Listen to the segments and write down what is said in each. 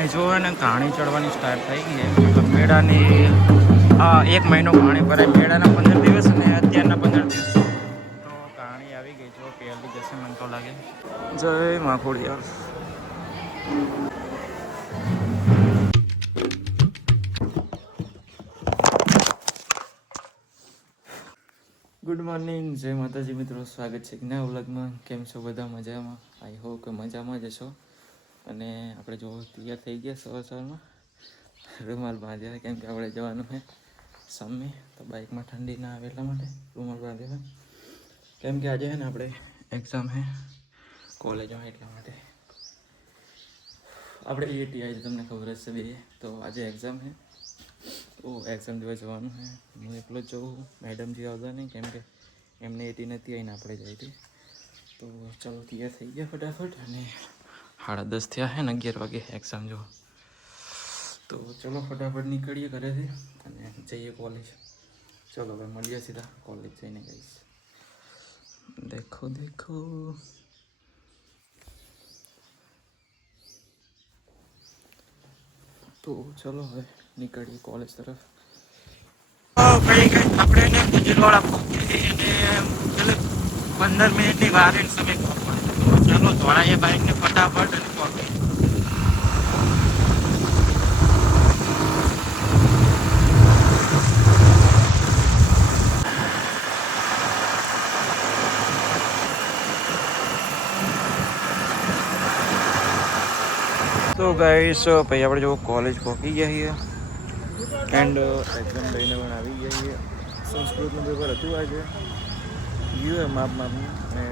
અહીં જો ને ઘાણી ચડવાની સ્ટાર્ટ થઈ ગઈ છે. મતલબ મેળાની 1 મહિનો ઘાણી ભરાય, મેળાના 15 દિવસ અને અત્યારના 15 દિવસ. તો ઘાણી આવી ગઈ જો પહેલી જશે મને તો લાગે. જય મા ખોડિયાર. ગુડ મોર્નિંગ, જય માતાજી મિત્રો, સ્વાગત છે નવા વ્લોગમાં. કેમ છો બધા? મજામાં? આઈ હોપ કે મજામાં જ છો. અને આપણે જો તૈયાર થઈ ગયા સવારમાં, રૂમાલ બાંધ્યા, કેમ કે આપણે જવાનું છે સમ્મી. તો બાઇકમાં ઠંડી ના આવે એટલા માટે રૂમાલ બાંધ્યા. કેમ કે આજે છે ને આપણે એક્ઝામ છે કોલેજમાં, એટલા માટે આપણે EAT આવી તમને ખબર જ છે બે. તો આજે એક્ઝામ છે, તો એક્ઝામ દેવા જવાનું છે. હું એકલો જ જઉં, મેડમજી આવતા નહીં, કેમ કે એમને EAT નથી આવીને આપણે જઈ હતી. તો ચાલો તૈયાર થઈ ગયા ફટાફટ, અને 10:30 થયા છે ને 11 વાગે એક્ઝામ જો. તો ચલો ફટાફટ નીકળીએ ઘરેથી અને જઈએ કોલેજ. ચલો હવે મળીએ સીધા કોલેજ જઈને ગઈશ. દેખો દેખો, તો ચલો હવે નીકળીએ કોલેજ તરફ. આપણે ગુજરવાળા પહોંચી અને 15 મિનિટની વાર સમય ચાલો દોડાઈએ બાઇકને ફટાફટ અને પહોંચી. તો ગાઈસ ભાઈ આપણે જો કોલેજ પહોંચી ગયા છીએ એન્ડ એક્ઝામ લઈને પણ આવી ગયા છીએ. સંસ્કૃતનું પેપર હતું આજે, ગયું માપનું. ને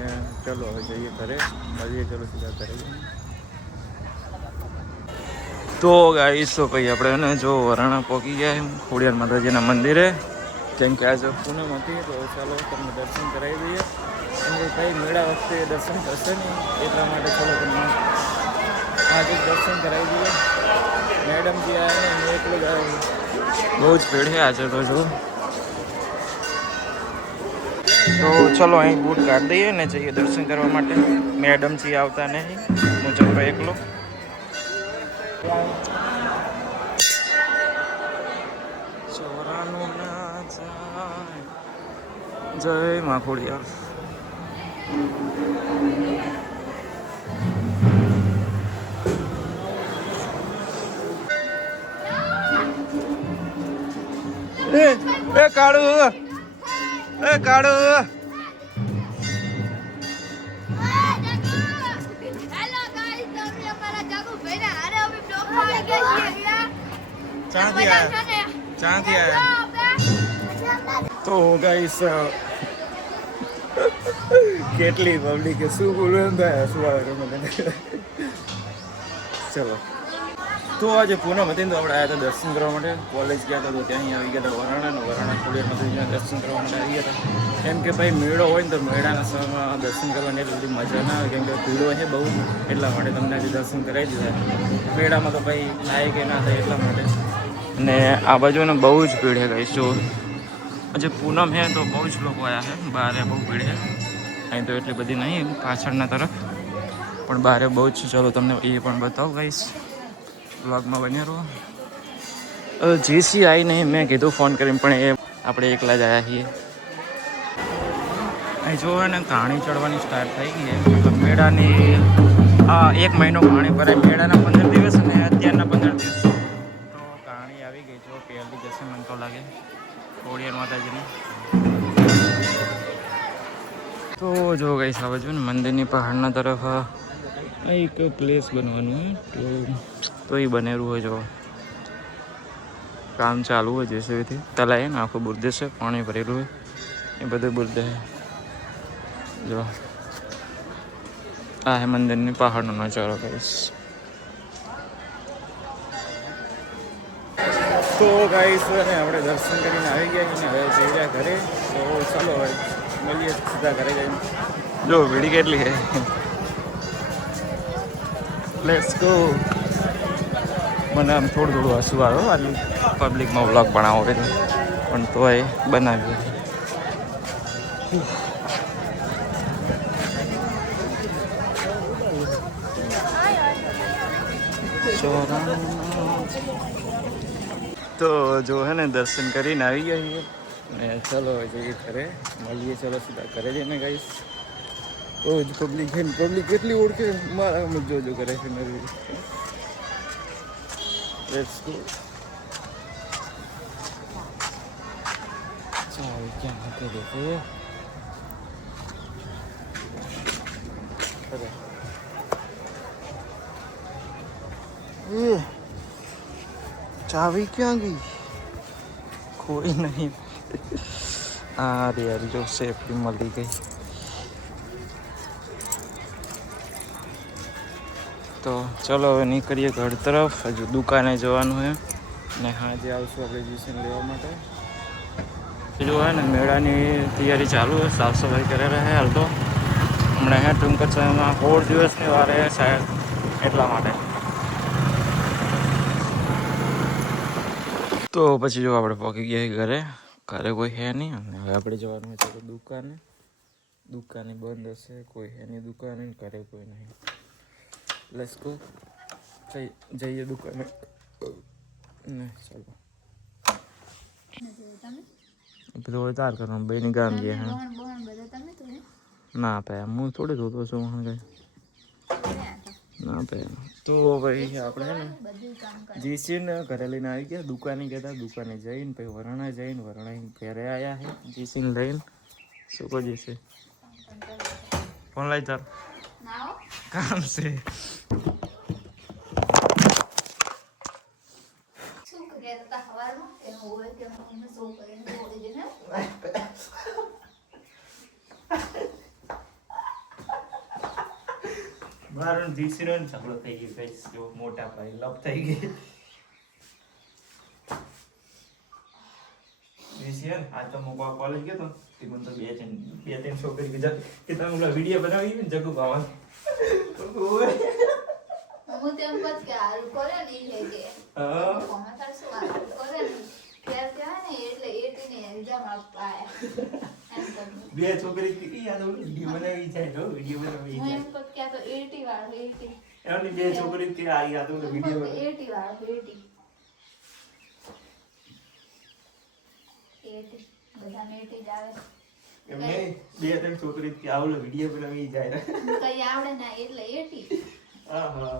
ચલો હવે જઈએ ઘરે, મળીએ ચલો સીધા ઘરે. તો ગાઈસ ભાઈ આપણે ને જો વરાણા પહોંચી ગયા ખોડિયાર માતાજીના મંદિરે, કેમ કે આજે પૂનમ હતી. તો ચાલો તમને દર્શન કરાવી દઈએ. કંઈ મેળા વખતે દર્શન થશે નહીં એટલા માટે ચલો તમને આજે દર્શન કરાવી દઈએ. મેડમજી આવ્યા ને એટલું જ આવ્યું, બહુ જ ભીડ છે આજે તો જો. તો ચલો અહીં બૂટ કાઢી દઈએ ને જઈએ દર્શન કરવા માટે. મેડમજી આવતા નહીં, હું ચલો એકલો. ચોરાનું ના જાય, જય મા ખોડિયાર. એ કાળું, એ કાળું, ચાંદી આયા. તો ગાઈસ કેટલી પબ્લિક શું બોલવું થાય શું આવે મને. ચલો તો આજે પૂનમ હતી ને તો આપણે આવ્યા હતા દર્શન કરવા માટે. કોલેજ ગયા હતા તો ત્યાં આવી ગયા હતા વરાણા ખોડિયાર માતાજીના દર્શન કરવા માટે આવી ગયા હતા. કેમ કે ભાઈ મેળો હોય ને તો મેળાના સમયમાં દર્શન કરવાની એટલી બધી મજા ના આવે, કેમ કે ભીડો છે બહુ, એટલા માટે તમને આજે દર્શન કરાવી દીધા. મેળામાં તો ભાઈ થાય કે ના થાય એટલા માટે. અને આ બાજુને બહુ જ ભીડ છે ગાઈસ. જો આજે પૂનમ છે તો બહુ જ લોકો આવ્યા છે. બહાર બહુ ભીડ છે, અહીં તો એટલી બધી નહીં પાછળના તરફ, પણ બહાર બહુ જ છે. ચલો તમને એ પણ બતાવું ગાઈસ, વ્લોગમાં બન્યા રહો. જીસી આવી નહીં, મેં કીધું ફોન કરીને, પણ એ આપણે એકલા જ આવ્યા છીએ. અહીં જો ને ઘાણી ચડવાની સ્ટાર્ટ થઈ ગઈ છે. મતલબ મેળાની 1 મહિનો ઘાણી ભરાય, મેળાના 15 દિવસ અને અત્યારના 15 દિવસ. તો ઘાણી આવી ગઈ જો પહેલી જશે મને તો લાગે ખોડિયાર માતાજીની. તો જો ગઈ આ બાજુ ને મંદિરની પહાડના તરફ એક પ્લેસ બનવાનું હોય, તો એ બનેલું હોય. જો કામ ચાલુ હોય જેસીબીથી. તલાય ને આખું બુર્દે છે, પાણી ભરેલું હોય એ બધું બુર્દે. જો આ હે મંદિરની પહાડનો નજારો ગાઈસ. તો ગાઈસ આપણે દર્શન કરીને આવી ગયા ને હવે જઈ રહ્યા ઘરે. તો ચાલો હવે મળીએ સીધા ઘરે જઈને. જો ભીડી કેટલી છે, લેટ્સ ગો. મને આમ થોડું હસવું આવ્યો આટલી પબ્લિકમાં વ્લોગ બનાવો એટલે, પણ તોય બનાવ્યું. તો જો હે ને દર્શન કરીને આવી ગયા છીએ ને ચલો જઈએ ઘરે મળીએ. ચલો સીધા ઘરે જઈને ગાઈશ. ઓ જ પબ્લિક છે ને પબ્લિક કેટલી ઓળખે મારા અમુક જોજો કરે છે મારી. Let's go. ચાલ ક્યાં મૂકી દેતે चाबी क्या गई कोई नहीं. अरे यार जो सेफ्टी मળી ગઈ. તો ચલો હવે નીકળીએ ઘર તરફ. હજુ દુકાને જવાનું છે ને હાજે આવશું આપણે જીસન લેવા માટે. જો હે ને મેળાની તૈયારી ચાલુ છે. સાફ સફાઈ કરેલા છે હાલ તો. હમણાં હે ટૂંક જ સમયમાં 16 દિવસની વાર છે સાહેબ એટલા માટે. તો પછી જો આપણે પહોંચી ગયા ઘરે. ઘરે કોઈ છે નહીં અને હવે આપણે જવાનું છે તો દુકાને. દુકાને બંધ હશે, કોઈ છે નહીં દુકાને, ઘરે કોઈ નહીં. Let's go. જઈએ દુકાને ને ચાલો. પેલું તાર કરવાનું બેની ગામ જે હા ના પે હું થોડી ધોતો છું કઈ ના પે. તો ભાઈ આપણે હે ને જીસીન ઘરે લઈને આવી ગયા. દુકાને ગયા દુકાને જઈને પછી વરણા જઈને વરણા ઘરે આવ્યા છે જીસીન લઈને. શું કહો જીસી ફોન લાવી તાર કામ છે. મારો જીસીનો ઝઘડો થઈ ગયો ગાઈસ. જો મોટા ભાઈ લપ થઈ ગઈ. જીસી આ તો હું કોલેજ ગયો તો તે મને તો બે ત્રણ છોકરી કીધા કે તમે ઓલા વિડીયો બનાવી ને જગુ ભાવન હું તેમ પત કે હાલ કરે ને લે કે કોમાં તાર શું હાલ કરે ને ફેર કહેવાય ને એટલે એટી ને એક્ઝામ આપવા આયા. બે છોકરી કીધી યાદ વિડીયો બનાવી જાય તો વિડીયો બનાવી જાય. હું પત કે તો 80 વાળો 80 એની બે છોકરી કે આ યાદ વિડીયો 80 વાળો 80 બધાને 80 જ આવે. એમને બે ત્રણ છોકરી કે આવલો વિડીયો બનાવી જાય કઈ આવડે ના એટલે 80. હા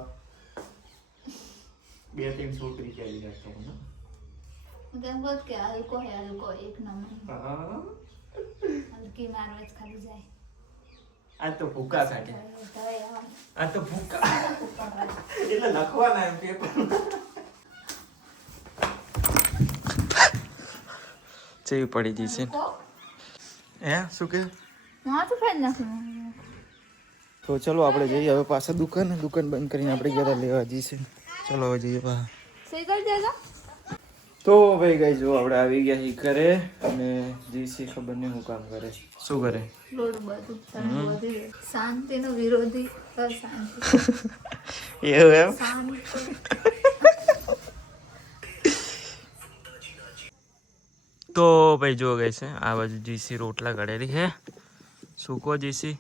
બે ત્રણ છોકરી કે આવી જાય તો ને કેમ બોલ કે હલકો હે હલકો એક નંબર. હા હલકી મારવા જ ખાલી જાય. આ તો ભૂકા કાઢે. આ તો ભૂકા એટલે લખવાના એમ પેપર ચેવી પડી ગઈ છે હે શું કે હા તો ફેર નાખું. તો ચલો આપણે જઈએ હવે પાછા દુકાન બંધ કરીને આપણે ગયા લેવા જઈએ. ચલો હવે જઈએ પાછા. સહી કરી દેજો. તો ભાઈ ગઈ જો આપણે આવી ગયા હી ઘરે અને જીસી ખબર નહીં હું કામ કરે. શું કરે? લોડ બધું તને શાંતિનો વિરોધી અશાંતિ. એવું એમ તો ભાઈ જો ગઈ છે આ બાજુ જીસી રોટલા ઘડેલી છે. શું કહો જીસી?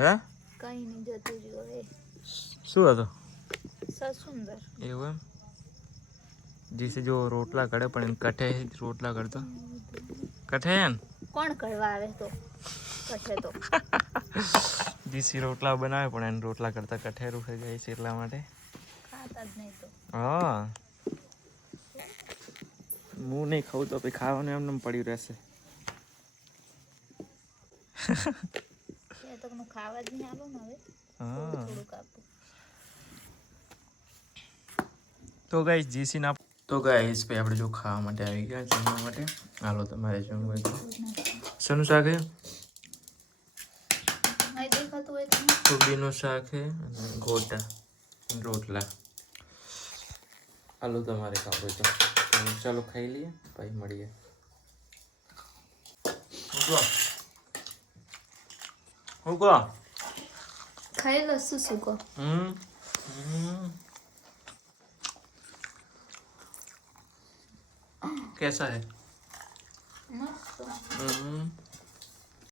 હે કઈ નહીં જતું રહ્યો હે. શું હતું? સુંદર એવું એમ. જીસી જો રોટલા ઘડે પણ કઠે રોટલા ઘડતો કઠે ને કોણ કરવા આવે તો કઠે તો જીસી રોટલા બનાવે પણ એને રોટલા કરતા કઠેરું થઈ જાય છે એટલા માટે ખાતા જ નહીં તો. હા હું નહીં ખાઉં તો પછી ખાવાનું એમને પડ્યું રહેશે. ખાવા જ નહીં આલો ને હવે. હા તો ગાઈસ જીસી ના તો ગાઈસ ભાઈ આપણે જો ખાવા માટે આવી ગયા જમવા માટે. હાલો તમારે જમવું શેનું શાક છે? કોબીનું શાક છે અને ગોટા રોટલા. હાલો તમારે ખાવું તો ચાલો ખાઈ લઈએ પછી મળીએ. હું કહો ખાઈ લો શું કહો. कैसा है? હમ.